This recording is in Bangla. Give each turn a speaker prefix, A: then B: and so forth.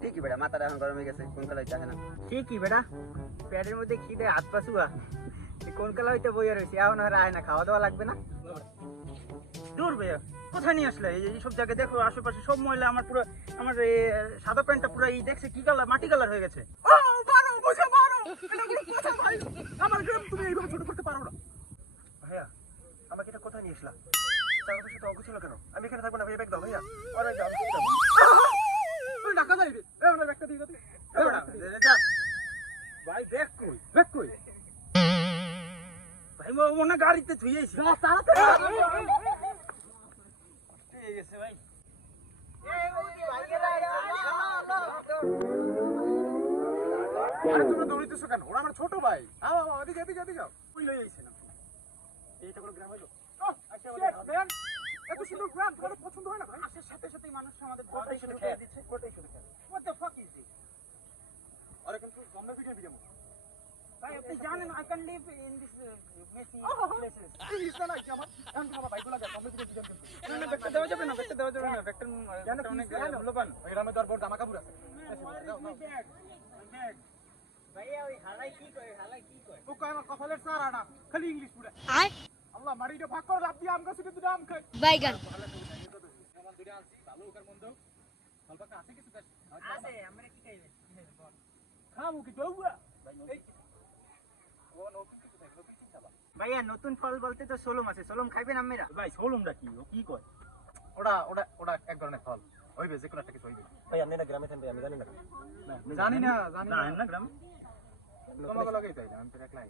A: ঠিকই বেটা মাথাটা এখন গরম হয়ে গেছে, কোন কালাই দেখে না?
B: ঠিকই বেটা পেটের মধ্যে খিদে হাত পা এই কোন কালা হইতে বইয়া রয়েছে এখন আর আয় না, খাওয়া দাওয়া লাগবে না। দূর ভাইয়া কোথায় নিয়ে আসলে? এই সব জায়গায় দেখো, আশেপাশে সব মহিলা আমার পুরো আমার সাদা প্যান্টটা পুরো এই দেখছে, কি কালার? মাটি কালার হয়ে গেছে।
C: আমার গ্রাম, তুমি এইভাবে ছোট করতে পারো না। ভাইয়া, আমাকে এটা কোথায় নিয়ে আসলাম চারপাশে সাথে অগোছালো কেন? আমি এখানে থাকব না, ভাইয়া, ব্যাগ দাও, ভাইয়া।
A: যাব।
C: ওই টাকা রে। এ আমরা ব্যাগটা দিয়ে দাও
A: এ দে, যা। ভাই ব্যাগ কই?
C: ব্যাগ কই?
B: ভাই ম- মনে গাড়িতে থুইয়েছি
C: যা তাড়াতাড়ি।
B: ঠিক আছে ভাই।
C: আরে তোমরা দৌড়িতেছো কেন? ওরা আমার ছোট ভাই। আও আও এদিকে এদিকে এদিকে। যাও
B: ওই লই আইছেন
C: এইটা কোনো গ্রাম হইল? shit, গ্রাম তোমাদের পছন্দ হয় না
B: আসার সাথে সাথেই মানুষ আমাদের
C: গোটাই শুধু খেয়ে দিচ্ছে গোটাই শুধু খেয়ে
B: What the fuck is this?
C: আরে কিন্তু গন্ধ বিকে বিকে
B: ভাই আপনি জানেন I can live in this uh, messy places.
C: না কি আমার এখন তোমার বাইক লাগা গন্ধ বিকে বিকে
B: না, না, ব্যাগটা দেওয়া যাবে না, ব্যাগটা দেওয়া যাবে না,
C: কি
B: অনেক? মূল্যবান।
C: ওই গ্রামে তোর বড় জামা কাপড় আছে
B: ভাইয়া, ওই হালাই কি করে, হালাই কি করে?
C: ও কয় আমার কপালের সার আনা খালি ইংলিশ পুরা আল্লাহ মারিটা ভাগ করে লাভ দিয়ে আম গাছে দুটো আম খাই
D: বাইগান
C: আমার
B: আমরা ভাইয়া নতুন ফল বলতে তো সোলম আছে সোলম খাইবেন আপনারা
A: ভাই সোলুমটা কি? ও কি কয়?
C: ওটা ওটা ওটা এক ধরনের ফল। হইবে যে কোনো একটা কিছু হইবে।
E: ভাই আপনি না গ্রামে থাকবে আমি জানি না।
C: জানি না জানি না।
A: না গ্রাম।
C: তোমাকে লাগেই তাই আমি তো একলাই।